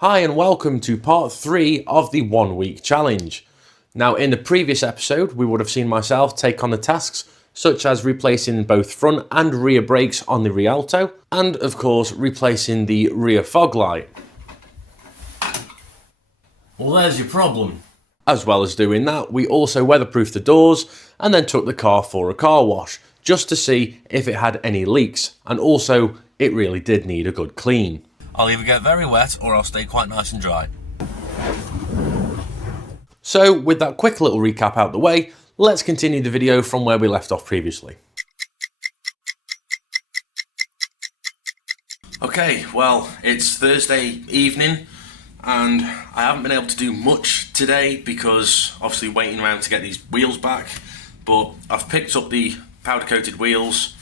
Hi and welcome to part 3 of the 1 week challenge. Now in the previous episode we would have seen myself take on the tasks such as replacing both front and rear brakes on the Rialto and of course replacing the rear fog light. Well, there's your problem. As well as doing that, we also weatherproofed the doors and then took the car for a car wash just to see if it had any leaks, and also it really did need a good clean. I'll either get very wet or I'll stay quite nice and dry. So with that quick little recap out the way, let's continue the video from where we left off previously. Okay, well, it's Thursday evening and I haven't been able to do much today because obviously waiting around to get these wheels back, but I've picked up the powder coated wheels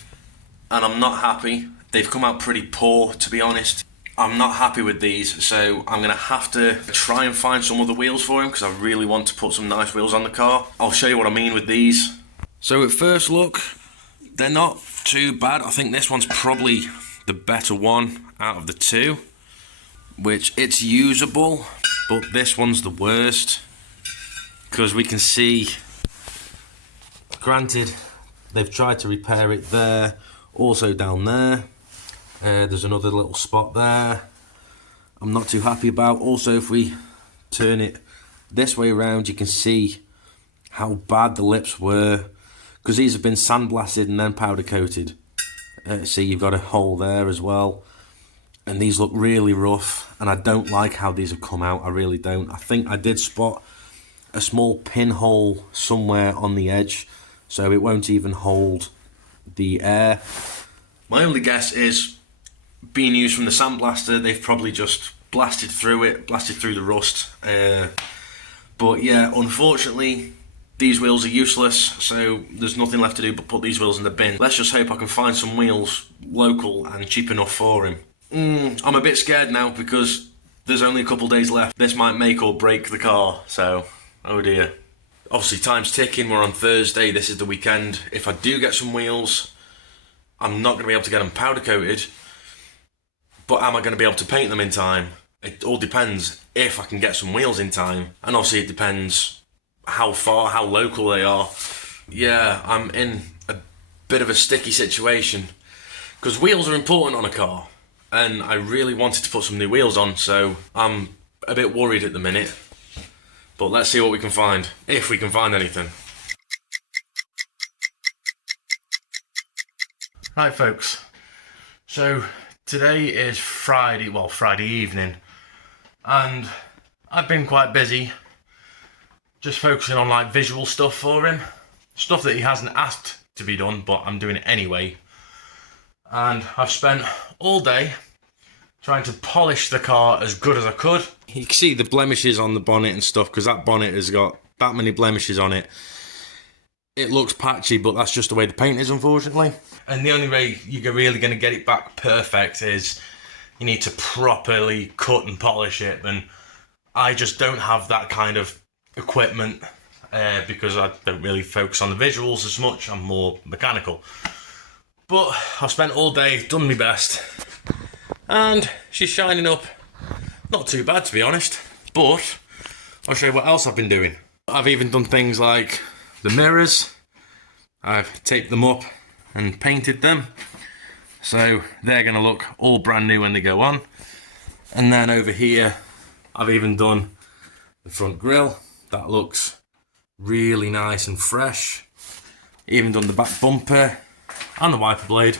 and I'm not happy. They've come out pretty poor, to be honest. I'm not happy with these, so I'm going to have to try and find some other wheels for him because I really want to put some nice wheels on the car. I'll show you what I mean with these. So at first look, they're not too bad. I think this one's probably the better one out of the two, which it's usable, but this one's the worst because we can see, granted, they've tried to repair it there, also down there. There's another little spot there I'm not too happy about. Also, if we turn it this way around, you can see how bad the lips were because these have been sandblasted and then powder coated. See, you've got a hole there as well, and these look really rough and I don't like how these have come out. I really don't. I think I did spot a small pinhole somewhere on the edge, so it won't even hold the air. My only guess is, being used from the sandblaster, they've probably just blasted through it, blasted through the rust. But yeah, unfortunately, these wheels are useless, so there's nothing left to do but put these wheels in the bin. Let's just hope I can find some wheels local and cheap enough for him. I'm a bit scared now because there's only a couple days left. This might make or break the car, so oh dear. Obviously, time's ticking. We're on Thursday. This is the weekend. If I do get some wheels, I'm not going to be able to get them powder coated. But am I going to be able to paint them in time? It all depends if I can get some wheels in time. And obviously it depends how local they are. Yeah, I'm in a bit of a sticky situation because wheels are important on a car. And I really wanted to put some new wheels on, so I'm a bit worried at the minute. But let's see what we can find, if we can find anything. Right, folks. So today is Friday evening, and I've been quite busy just focusing on like visual stuff for him, stuff that he hasn't asked to be done, but I'm doing it anyway. And I've spent all day trying to polish the car as good as I could. You can see the blemishes on the bonnet and stuff because that bonnet has got that many blemishes on it. It looks patchy, but that's just the way the paint is, unfortunately. And the only way you're really going to get it back perfect is you need to properly cut and polish it. And I just don't have that kind of equipment because I don't really focus on the visuals as much. I'm more mechanical. But I've spent all day, done my best. And she's shining up. Not too bad, to be honest. But I'll show you what else I've been doing. I've even done things like the mirrors. I've taped them up and painted them, so they're going to look all brand new when they go on. And then over here I've even done the front grille. That looks really nice and fresh. Even done the back bumper and the wiper blade.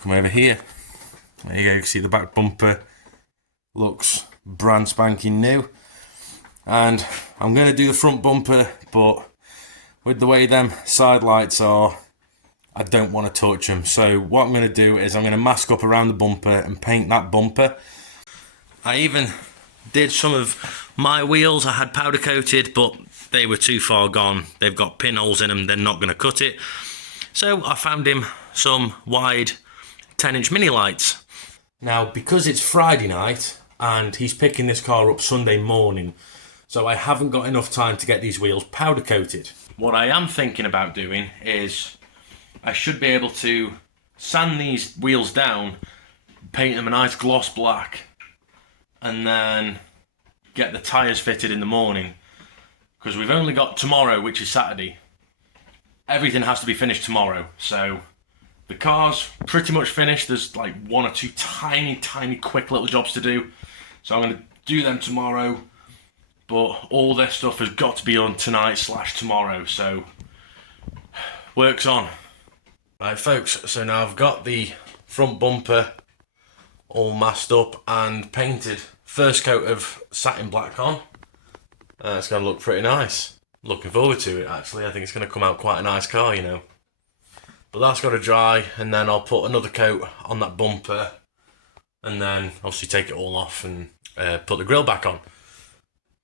Come over here, there you go, you can see the back bumper looks brand spanking new. And I'm going to do the front bumper, but with the way them side lights are, I don't want to touch them. So what I'm going to do is I'm going to mask up around the bumper and paint that bumper. I even did some of my wheels I had powder coated, but they were too far gone. They've got pinholes in them, they're not going to cut it. So I found him some wide 10-inch mini lights. Now, because it's Friday night and he's picking this car up Sunday morning, so I haven't got enough time to get these wheels powder coated. What I am thinking about doing is I should be able to sand these wheels down paint them a nice gloss black, and then get the tyres fitted in the morning, because we've only got tomorrow, which is Saturday. Everything has to be finished tomorrow, so the car's pretty much finished. There's like one or two tiny quick little jobs to do, so I'm going to do them tomorrow, but all this stuff has got to be on tonight/tomorrow, so work's on. Right folks, so now I've got the front bumper all masked up and painted. First coat of satin black on. It's going to look pretty nice. Looking forward to it actually. I think it's going to come out quite a nice car, you know. But that's got to dry, and then I'll put another coat on that bumper, and then obviously take it all off and put the grille back on.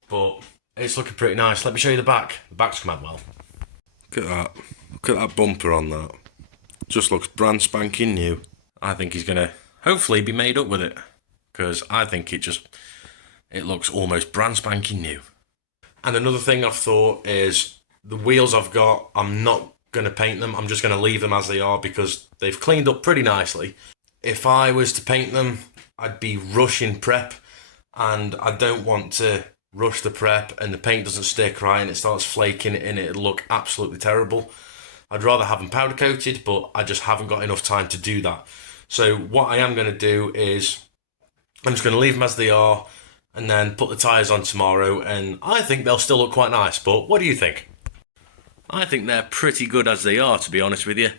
But it's looking pretty nice. Let me show you the back. The back's come out well. Look at that. Look at that bumper on that. Just looks brand spanking new. I think he's going to hopefully be made up with it, because I think it looks almost brand spanking new. And another thing I've thought is the wheels I've got, I'm not going to paint them. I'm just going to leave them as they are because they've cleaned up pretty nicely. If I was to paint them, I'd be rushing prep, and I don't want to rush the prep and the paint doesn't stick right and it starts flaking and it'll look absolutely terrible. I'd rather have them powder coated, but I just haven't got enough time to do that. So what I am going to do is I'm just going to leave them as they are and then put the tyres on tomorrow, and I think they'll still look quite nice. But what do you think? I think they're pretty good as they are, to be honest with you.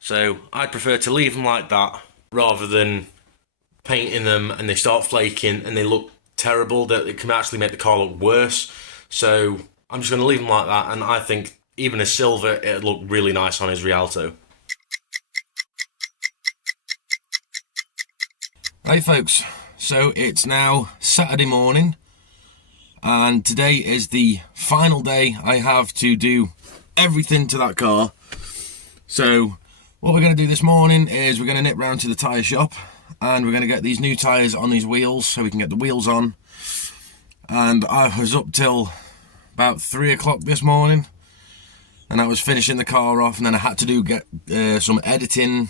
So I'd prefer to leave them like that rather than painting them and they start flaking and they look terrible, that it can actually make the car look worse. So I'm just going to leave them like that, and I think even as silver it'd look really nice on his Rialto. Right folks, so it's now Saturday morning and today is the final day I have to do everything to that car. So what we're going to do this morning is we're going to nip round to the tyre shop and we're going to get these new tyres on these wheels so we can get the wheels on. And I was up till about 3 o'clock this morning and I was finishing the car off, and then I had to get some editing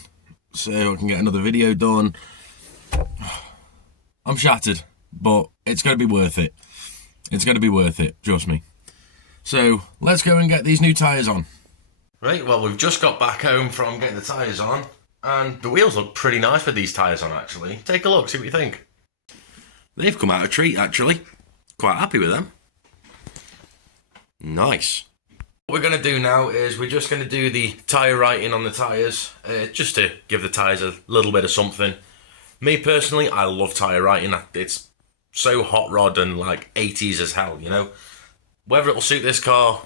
so I can get another video done. I'm shattered, but it's going to be worth it. It's going to be worth it, trust me. So let's go and get these new tyres on. Right, well, we've just got back home from getting the tyres on, and the wheels look pretty nice with these tyres on, actually. Take a look, see what you think. They've come out a treat, actually. Quite happy with them. Nice. What we're going to do now is we're just going to do the tyre writing on the tyres, just to give the tyres a little bit of something. Me personally, I love tyre writing. It's so hot rod and like 80s as hell, you know. Whether it'll suit this car,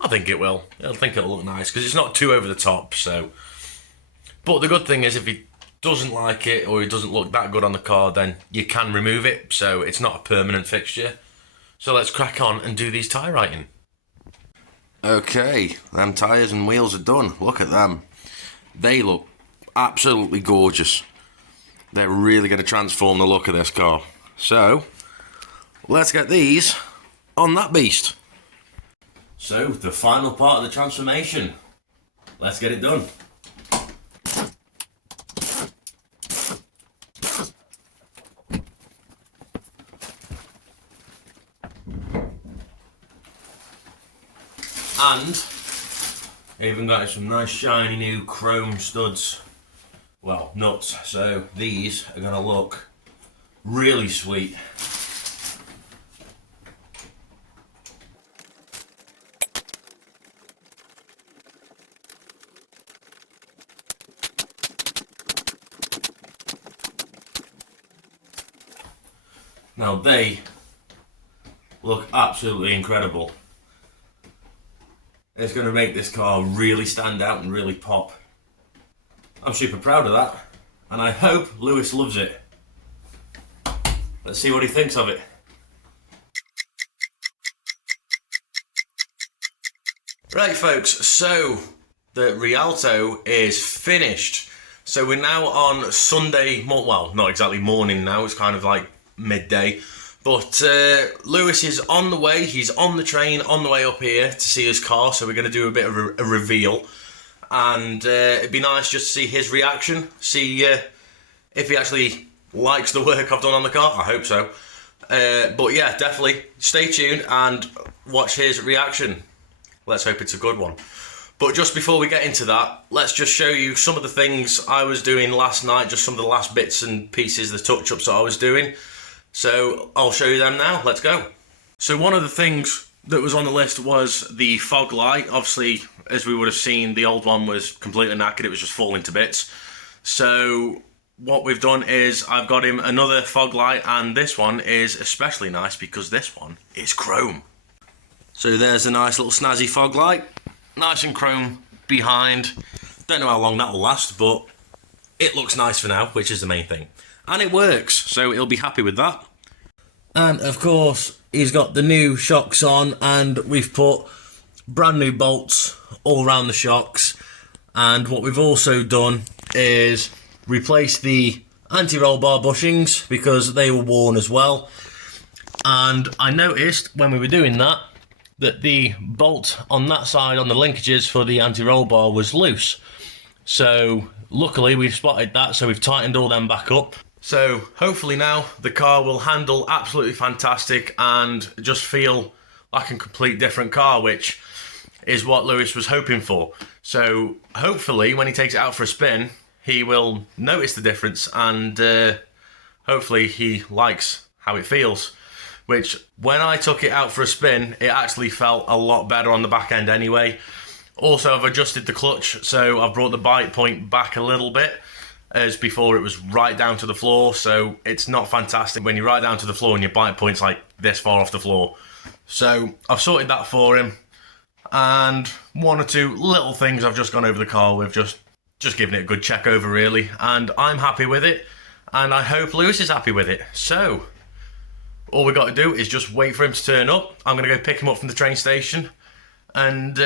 I think it will. I think it'll look nice because it's not too over the top. So, but the good thing is if he doesn't like it or it doesn't look that good on the car, then you can remove it. So it's not a permanent fixture. So let's crack on and do these tyre writing. Okay, them tyres and wheels are done. Look at them. They look absolutely gorgeous. They're really going to transform the look of this car. So, let's get these on that beast. So, the final part of the transformation. Let's get it done. And even got some nice shiny new chrome studs. Well, nuts. So these are going to look really sweet. Now they look absolutely incredible. It's going to make this car really stand out and really pop. I'm super proud of that, and I hope Lewis loves it. Let's see what he thinks of it. Right folks, so the Rialto is finished. So we're now on Sunday, well, not exactly morning now, it's kind of like midday. But Lewis is on the way, he's on the train, on the way up here to see his car, so we're going to do a bit of a reveal. And it'd be nice just to see his reaction, see if he actually likes the work I've done on the car. I hope so. But yeah, definitely stay tuned and watch his reaction. Let's hope it's a good one. But just before we get into that, let's just show you some of the things I was doing last night, just some of the last bits and pieces, the touch-ups that I was doing. So I'll show you them now. Let's go. So one of the things that was on the list was the fog light. Obviously, as we would have seen, the old one was completely knackered. It was just falling to bits. So what we've done is I've got him another fog light, and this one is especially nice because this one is chrome. So there's a nice little snazzy fog light. Nice and chrome behind. Don't know how long that will last, but it looks nice for now, which is the main thing. And it works, so he'll be happy with that. And of course, he's got the new shocks on, and we've put brand new bolts all around the shocks. And what we've also done is replace the anti-roll bar bushings because they were worn as well. And I noticed when we were doing that the bolt on that side on the linkages for the anti-roll bar was loose. So luckily we've spotted that, so we've tightened all them back up. So hopefully now the car will handle absolutely fantastic and just feel like a complete different car, which is what Lewis was hoping for. So hopefully when he takes it out for a spin, he will notice the difference, and hopefully he likes how it feels. Which, when I took it out for a spin, it actually felt a lot better on the back end anyway. Also, I've adjusted the clutch, so I've brought the bite point back a little bit, as before it was right down to the floor, so it's not fantastic when you're right down to the floor and your bite point's like this far off the floor. So I've sorted that for him, and one or two little things I've just gone over the car with, just giving it a good check over really, and I'm happy with it, and I hope Lewis is happy with it. So all we got to do is just wait for him to turn up. I'm going to go pick him up from the train station, and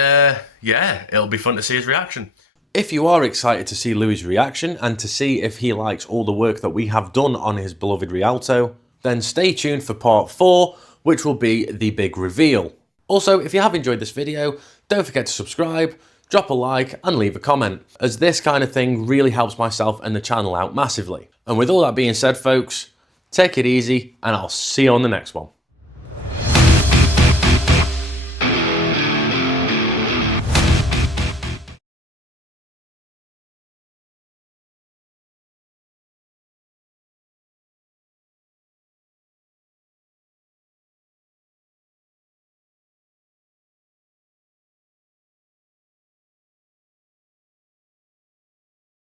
yeah, it'll be fun to see his reaction. If you are excited to see Louis' reaction and to see if he likes all the work that we have done on his beloved Rialto, then stay tuned for part 4, which will be the big reveal. Also, if you have enjoyed this video, don't forget to subscribe, drop a like and leave a comment, as this kind of thing really helps myself and the channel out massively. And with all that being said, folks, take it easy, and I'll see you on the next one.